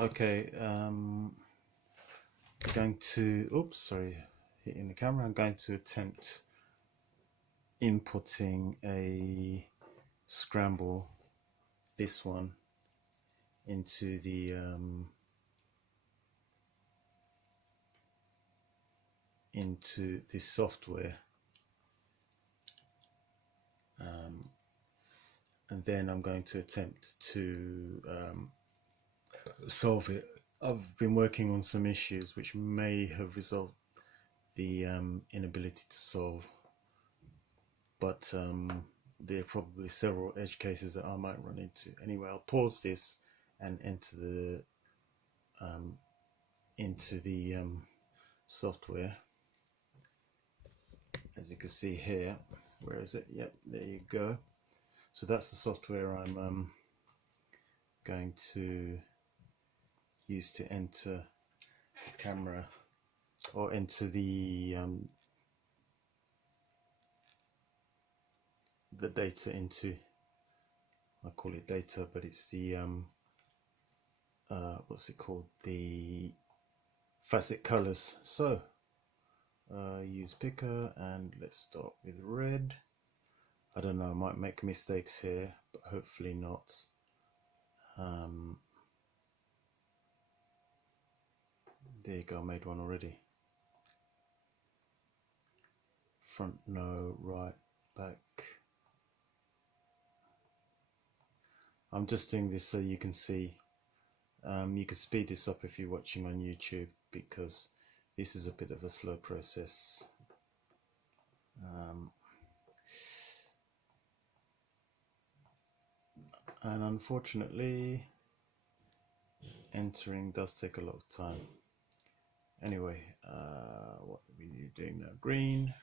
Okay, I'm going to, oops, sorry, hitting the camera. I'm going to attempt inputting a scramble, this one, into the software, and then I'm going to attempt to solve it. I've been working on some issues which may have resolved the inability to solve, but there are probably several edge cases that I might run into. Anyway, I'll pause this and enter the software. As you can see here, where is it? Yep, there you go. So that's the software I'm going to use to enter the camera, or enter the data into. I call it data, but it's the what's it called? The facet colors. So use picker, and let's start with red. I don't know, I might make mistakes here, but hopefully not. There you go, I made one already. Front no, right, back. I'm just doing this so you can see. You can speed this up if you're watching on YouTube, because this is a bit of a slow process. And unfortunately, entering does take a lot of time. Anyway, what are we doing now? Green.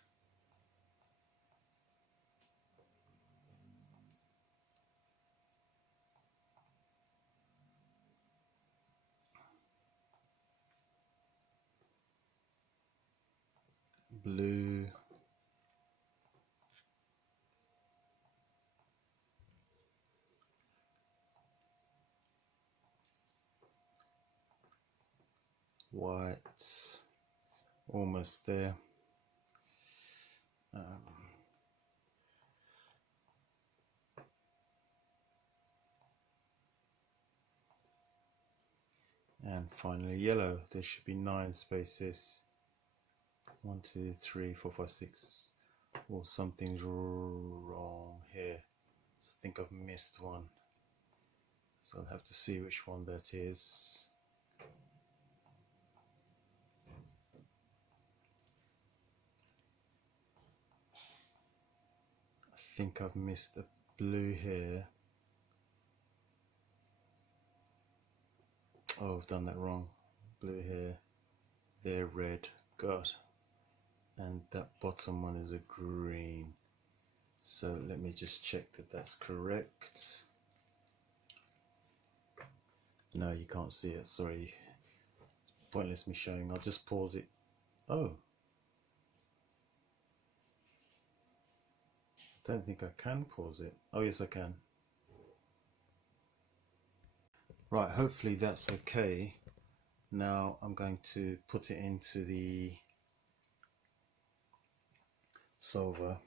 Blue. White. Almost there. And finally yellow. There should be 9 spaces. 1, 2, 3, 4, 5, 6. Or something's wrong here. So I think I've missed one. So I'll have to see which one that is. I think I've missed the blue here. Oh, I've done that wrong. Blue here, there red, God. And that bottom one is a green. So let me just check that that's correct. No, you can't see it, sorry. It's pointless me showing, I'll just pause it. Oh. I don't think I can pause it. Oh yes, I can. Right, hopefully that's okay. Now I'm going to put it into the solver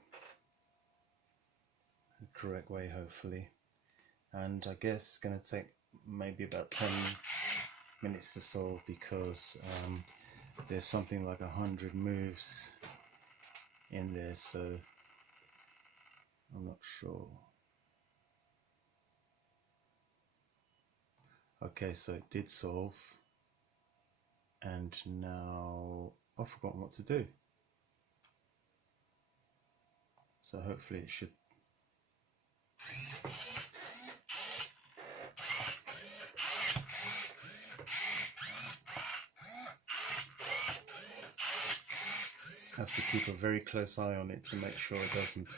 the correct way, hopefully. And I guess it's going to take maybe about 10 minutes to solve, because there's something like 100 moves in there, so I'm not sure. Okay, so it did solve, and now I've forgotten what to do. So hopefully it should. Have to keep a very close eye on it to make sure it doesn't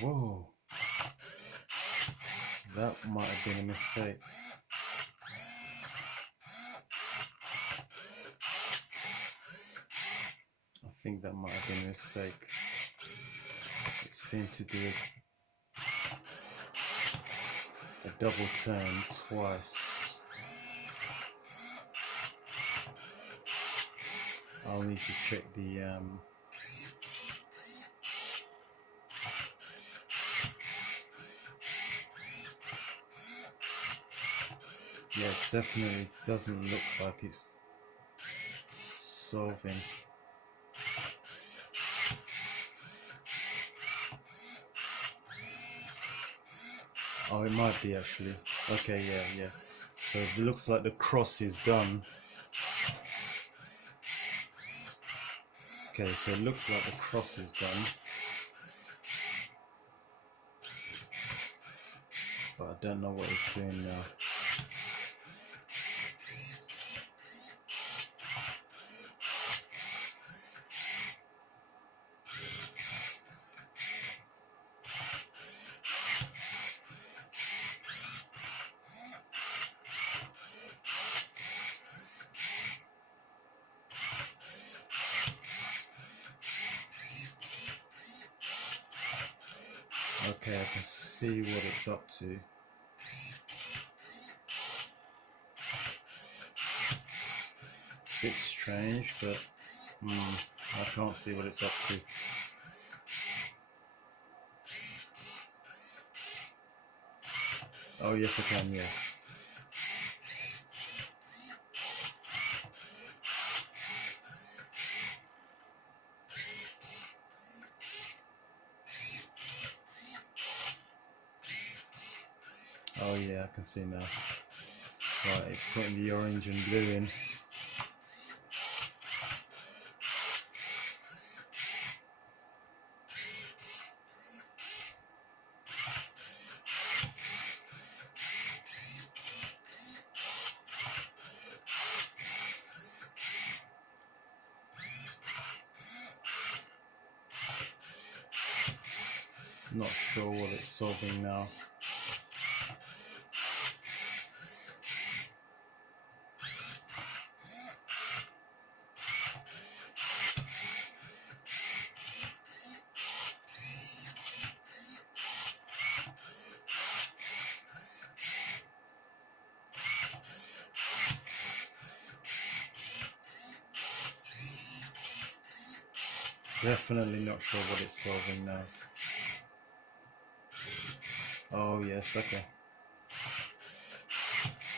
Whoa, that might have been a mistake. I think that might have been a mistake. It seemed to do a double turn twice. I'll need to check the yeah, it definitely doesn't look like it's solving. Oh, it might be actually. Okay, yeah. So it looks like the cross is done. Okay, so it looks like the cross is done. But I don't know what it's doing now. Okay, I can see what it's up to. Bit strange, but I can't see what it's up to. Oh yes, I can, yeah. Oh yeah, I can see now. Right, it's putting the orange and blue in. Not sure what it's solving now. Definitely not sure what it's solving now. Oh yes, okay.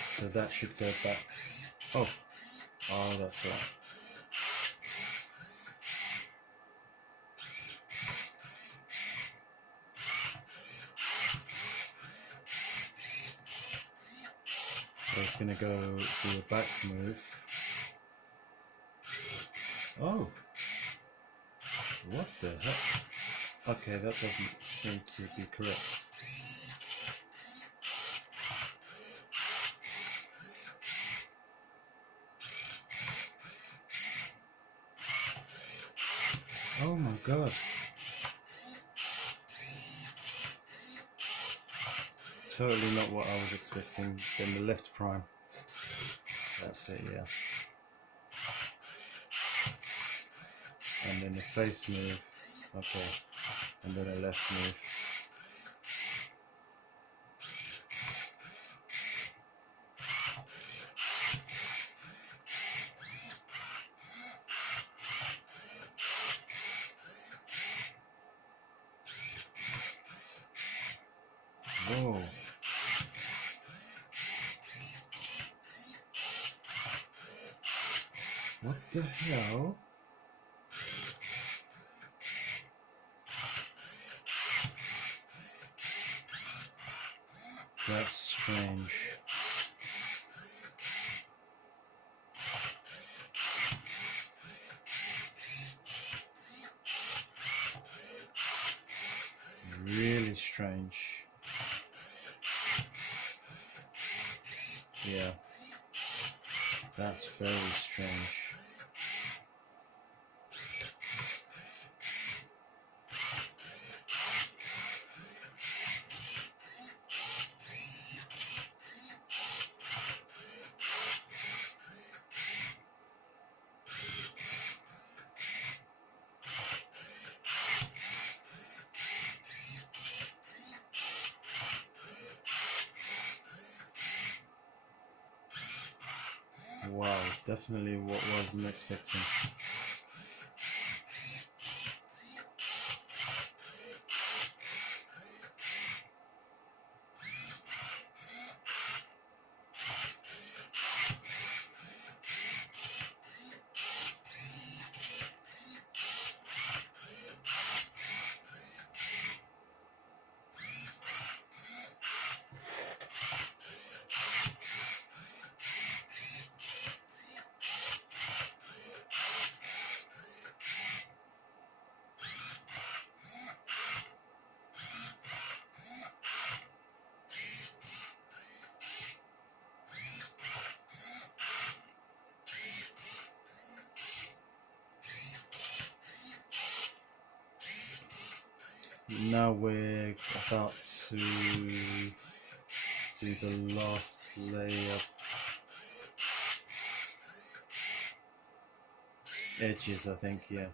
So that should go back. Oh, that's right. So it's going to go do a back move. Oh, what the heck? Okay, that doesn't seem to be correct. Oh my god. Totally not what I was expecting. Then the left prime. That's it, yeah. And then the face move. Okay. And then a left move. Whoa. What the hell? That's strange. Really strange. Yeah. That's very strange. Wow, definitely what I wasn't expecting. Now we're about to do the last layer edges, I think, yeah.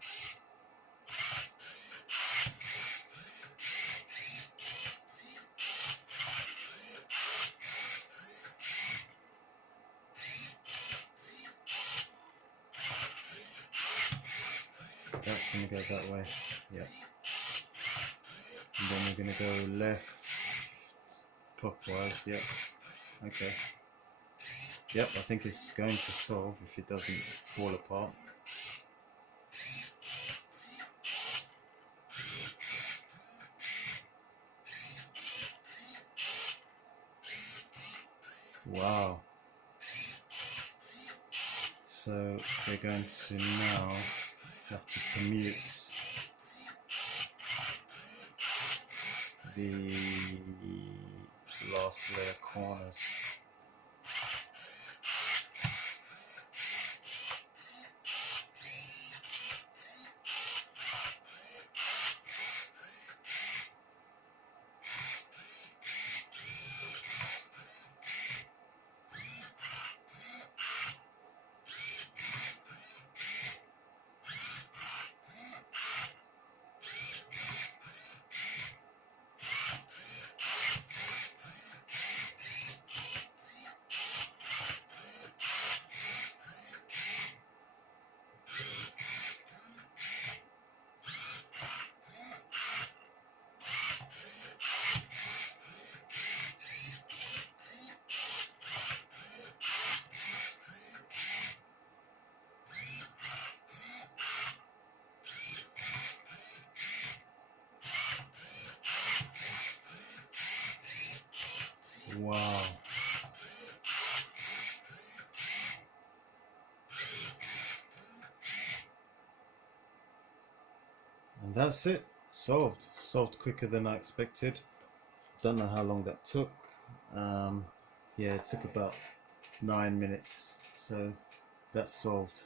That's going to go that way, yeah. And then we're going to go left, clockwise, yep. Okay. Yep, I think it's going to solve if it doesn't fall apart. Wow. So we're going to now have to commute the last layer corners. Wow. And that's it. Solved. Solved quicker than I expected. Don't know how long that took. Yeah, it took about 9 minutes. So that's solved.